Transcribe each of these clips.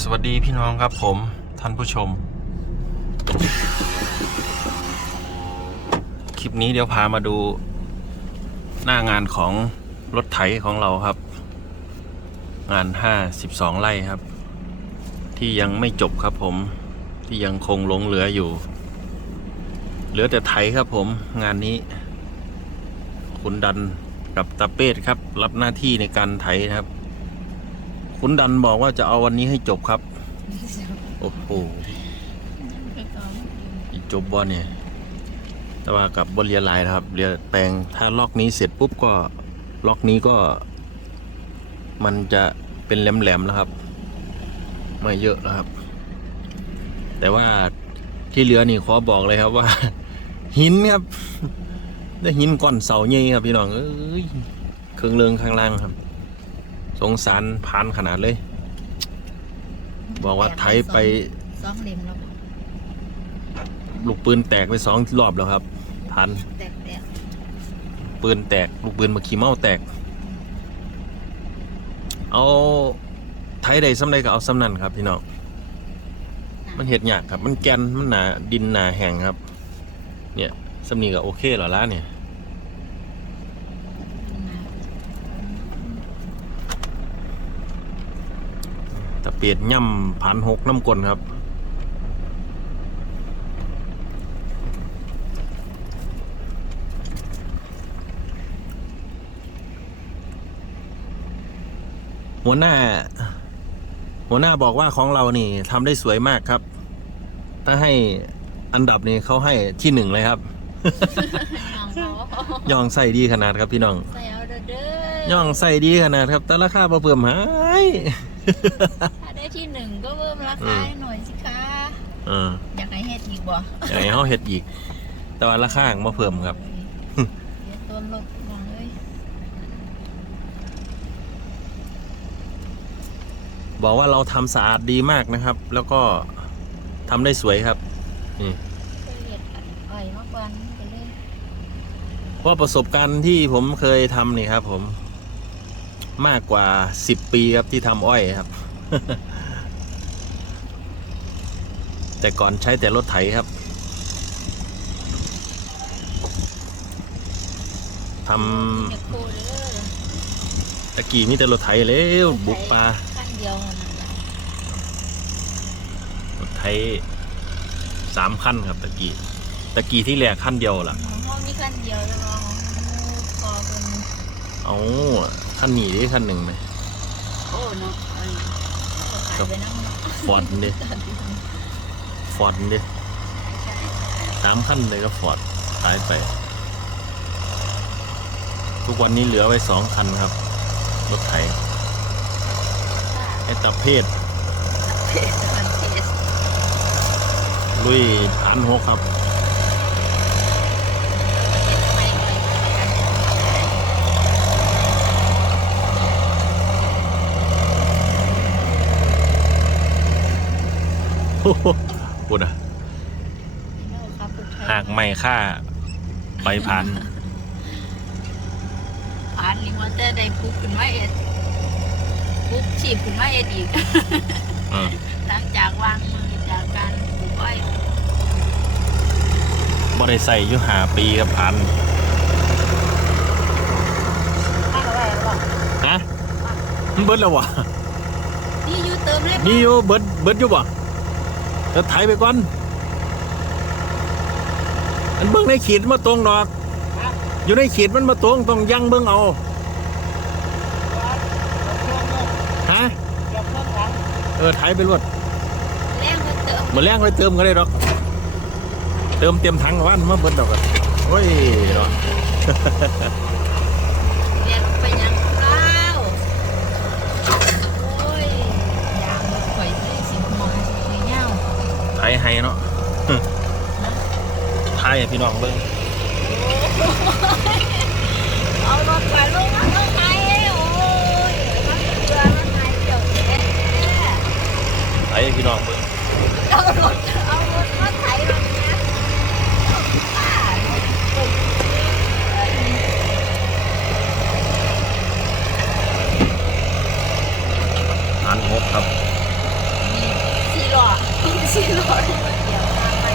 สวัสดีพี่น้องครับผมท่านผู้ชม คลิปนี้เดี๋ยวพามาดู หน้างานของรถไถของเราครับ งาน 52 ไร่ครับ ที่ยังไม่จบครับผมที่ยังคงหลงเหลืออยู่ เหลือแต่ไถครับผมงานนี้คุณดันกับตาเป้ดครับ รับหน้าที่ในการไถครับ คุณดันบอกว่าจะเอาวันนี้ให้จบครับ โอ้โหจบบ่เนี่ยแต่ว่ากับบนเรียนลายนะครับเรียนแปลงถ้าล็อกนี้เสร็จปุ๊บก็ล็อกนี้ก็ มันจะเป็นแหลมๆแล้วครับ ไม่เยอะนะครับ แต่ว่าที่เหลือนี่ขอบอกเลยครับว่า หินครับได้หินก้อนเสาใหญ่ครับพี่น้องเอ้ยเครื่องเรืองข้างล่างครับ สงสารพานขนาดเลย บอกว่าไถไปสองเล่มแล้วลูกปืนแตกไปสองรอบแล้วครับพันแตกแตกปืนแตกลูกปืนมาขี่เมาแตก เอาไทยใดซ้ำใดก็เอาซ้ำนั่นครับพี่น้องมันเห็ดยากครับ มันแกนมันหนาดินหนาแห้งครับ เนี่ยซ้ำนี้ก็โอเคเหรอล่ะเนี่ย ตะเปียดย่ำพันหกน้ำกลนครับ หัวหน้า หัวหน้าบอกว่าของเรานี่ทำได้สวยมากครับ ถ้าให้อันดับนี่เขาให้ที่หนึ่งเลยครับน้องเขาย่องใส่ดีขนาดครับพี่น้อง ใส่เอาเด้อเด้อย่องใส่ดีขนาดครับ แต่ราคาบ่เพิ่มหาย ถ้าได้ที่หนึ่งก็เพิ่มราคาให้หน่อยสิคะเอออยากให้เฮ็ดอีกบ่อย่างนี้เขาเฮ็ดอีก แต่ว่าราคาบ่เพิ่มครับเดี๋ยวต้นลบมองเลยบอกว่าเราทำสะอาดดีมากนะครับ แล้วก็ทำได้สวยครับนี่เคยเฮ็ดอันอ้อยมากกว่านี้ไปเลยเพราะประสบการณ์ที่ผมเคยทำนี่ครับผม มากกว่า 10 ปีครับที่ทำอ้อยครับ แต่ก่อนใช้แต่รถไถครับทเด็กโคเด้อำตะกี้มีแต่รถไถแล้วบุกป่าขั้นเดียวนั่นน่ะรถไถสามขั้นครับตะกี้ตะกี้ที่แรกขั้นเดียวล่ะของห้องมีขั้นเดียวแล้วก็ของหมู่ก็เป็นเอา ขั้นหนีได้ขั้นหนึ่งไหมโอ้เนาะเอ้ยขายไปนั่งเนาะฟอร์ดเด้ฟอร์ดเด้สามขั้นเลยก็ฟอร์ดขายไป ทุกวันนี้เหลือไว้สองคันครับ รถไถไอตาเพศมันเทสลุยพันหกครับ ไม่ค่อยกัน โอ้โห ปุดอะครับคุณไทยหากไม่ค่าใบพันผ่านลิงวอเตอร์ได้ปุ๊บขึ้นมาเอ็ดปุ๊บฉีบขึ้นมาเอ็ดอีกอืมหลังจากวางมือจากการปลูกอ้อยบ่ได้ใส่อยู่หาปีกับพันไม่เอาไว้หรอกฮะมันเบิดแล้ววะนี่อยู่เติมเลยนี่อยู่เบิดเบิดอยู่บ่ เดี๋ยวไถไปก่อน อันเบิ่งในขีดมาตรงดอก อยู่ในขีดมันมาตรงต้องยังเบิ่งเอา ฮะ เออไถไปรวดแรงก็เติมมาแรงไปเติมก็ได้ดอก เติมเต็มถังวันมาเบิดดอกอะโอ้ยเนาะ แรงไปยังเปล่าโอ้ยยางข่อยเลยสิมองสิเงา ไถให้เนาะไถให้พี่น้องเบิ่งเอารถไปลงรถไทยโอ้ยมันเรือรถไทยเดี๋ยวแท้ไถให้พี่น้องเบิ่งเอารถเอารถมาไถรถเนี้ยป้ารถปลุกเอ้ย พันหกครับ สี่ร้อยเดียวมาไป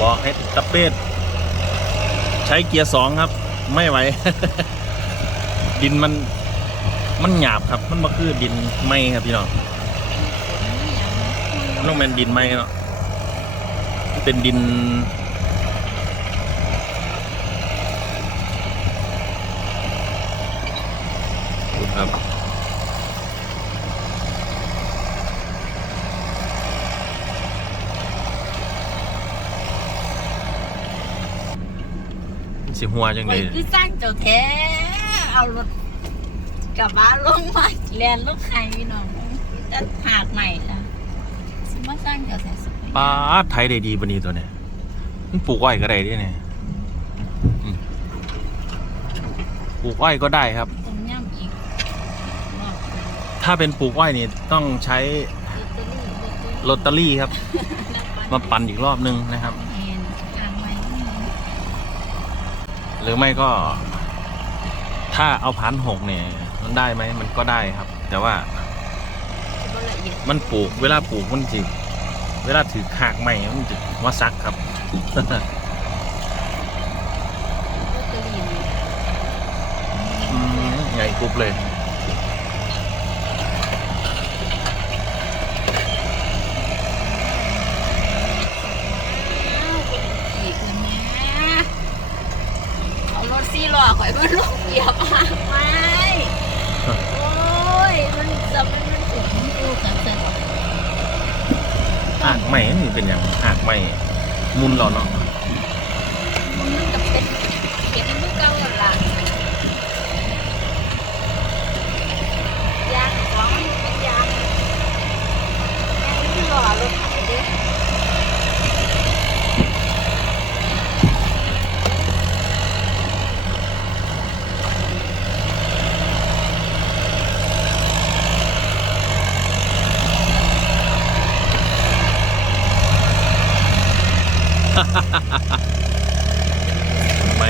บอกให้ตะเปดใช้เกียร์สองครับ ไม่ไหว ดินมันมันหยาบครับ มันมาคือดินไม่ครับพี่น้องมันต้องเป็นดินไม่เนาะเป็นดิน ครับ สิหัวจังไปเลยคือสร้างเจ้าแท้เอารถกลับบ้านลงมาแลนลูกไข่พี่น้องจะหาดใหม่ละสิมาสร้างเจ้าแท้สุดปลาไทยได้ดีปะนี้ตัวเนี้ยมันปลูกอ้อยก็ได้ด้วยเนี่ยอืมปลูกอ้อยก็ได้ครับ ต้มยำอีกรอบถ้าเป็นปลูกอ้อยนี่ต้องใช้ลอตเตอรี่ครับ มาปั่นอีกรอบนึงนะครับเห็นทางใหม่ หรือไม่ก็ ถ้าเอาพันหกเนี่ยมันได้ไหมมันก็ได้ครับ แต่ว่าจะบ่ละเอียดมันปลูกเวลาปลูกมันจิเวลาถือขากใหม่มันจะว่าซักครับลอตเตอรี่นี่อืมใหญ่กรุบเลย อ้าวเป็นอีกแล้วนะเอารถซี่ล้อข่อยมาลงเหยียบหางไม้โอ้ย มันจะมันมันถึงดูกันเสร็จ หากใหม่นี่ เป็นอย่างหากไม่มุนเหรอเนาะ มันจะเป็นเขียนในมือเก่ากันล่ะยางของมันเป็นยางแม่งที่ล้อรถไถเด้อ ไหม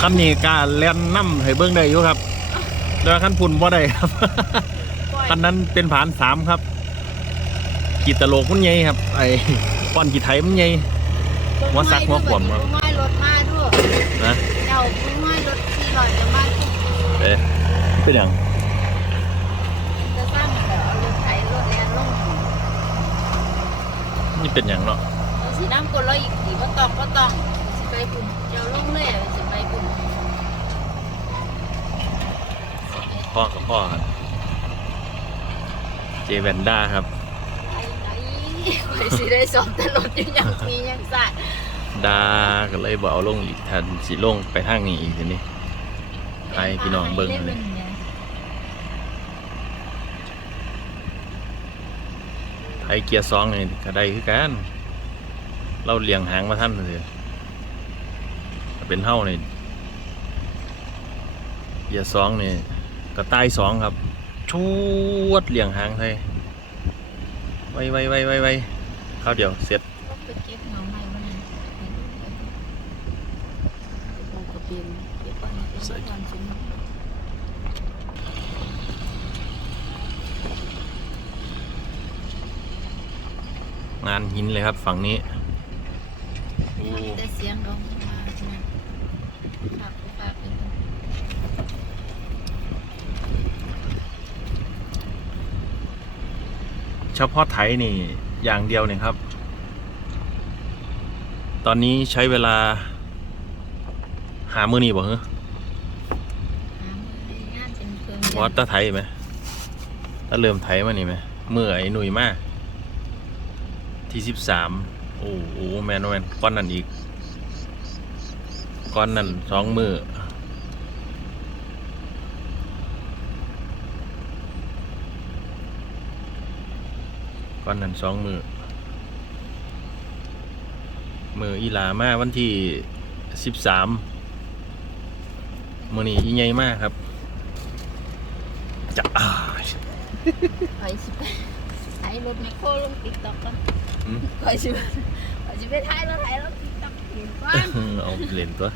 คันนี้การเล่นน้ำให้เบิ้งได้อยู่ครับแต่ว่าคันพุ่นบ่ได้ครับคันนั้นเป็นผานสามครับกีตะโลกมันใหญ่ครับ ไอ้ป้อนกีไทยมันใหญ่หัวซักหัวขวมครับบุ้งน้อยรถมาด้วยนะเจ้าบุ้งน้อยรถสี่ร้อยจะมาทุกเอ๊ะเป็นอย่างจะสร้างแบบเอารถไถรถแรงลงนี่เป็นอย่างเนาะเอาสีน้ำกดแล้วอีกสีก็ต้องก็ต้องสิไปปุ่นเจ้าลงเลยเอาสิไปปุ่น พ่อกับพ่อครับ เจแวนด้าครับไอ้ไอ้ข่อยสิได้สอบแต่รถอยู่อยังมียังสั่นดาก็เลยบอกเอาลงอีกทันสิลงไปทางนี้อีกทีนี้ให้พี่น้องเบิ่งเลยไทยเกียร์สองนี่ก็ได้คือกัน เราเลี้ยงหางมาท่านเลยเป็นเท่านี่เกียร์สองนี่ ก็ใต้สองครับ ชวดเลี้ยงหางไทยไวไวไวไวไวเข้าวเดียวเสร็จไปเก็บเงาใหม่มานั่นไปดูไปดูไปดูกระเบนเก็บก่อนเก็บก่อนสิเนงานหินเลยครับฝั่งนี้มันแต่เสียงร้องมาใช่ไหมฝากไปฝากไปดู เฉพาะไถนี่อย่างเดียวเนี่ยครับ ตอนนี้ใช้เวลา หามือนี่บ่เหรอหามือให้งานเป็นเพิ่มวอตตาไทยไหมถ้าเริ่มไทยมานี่ไหมมือไอ้หนุ่ยมาก ที่สิบสามโอ้โหแมนแมนก้อนนั่นอีก ก้อนนั่นสองมือก้ อนนั่นสองมือมืออีหลามาวันที่สิบสามมือนี้ยิ่งใหญ่มากครับจะอ่าไปสิไปถ่ายรถแมคโครลงติ๊กต็อกกันอืมก่อยสิก่อยสิไปถ่ายรถถ่ายรถติ๊กต็อกเห็นก่อนเอาเล่นตัว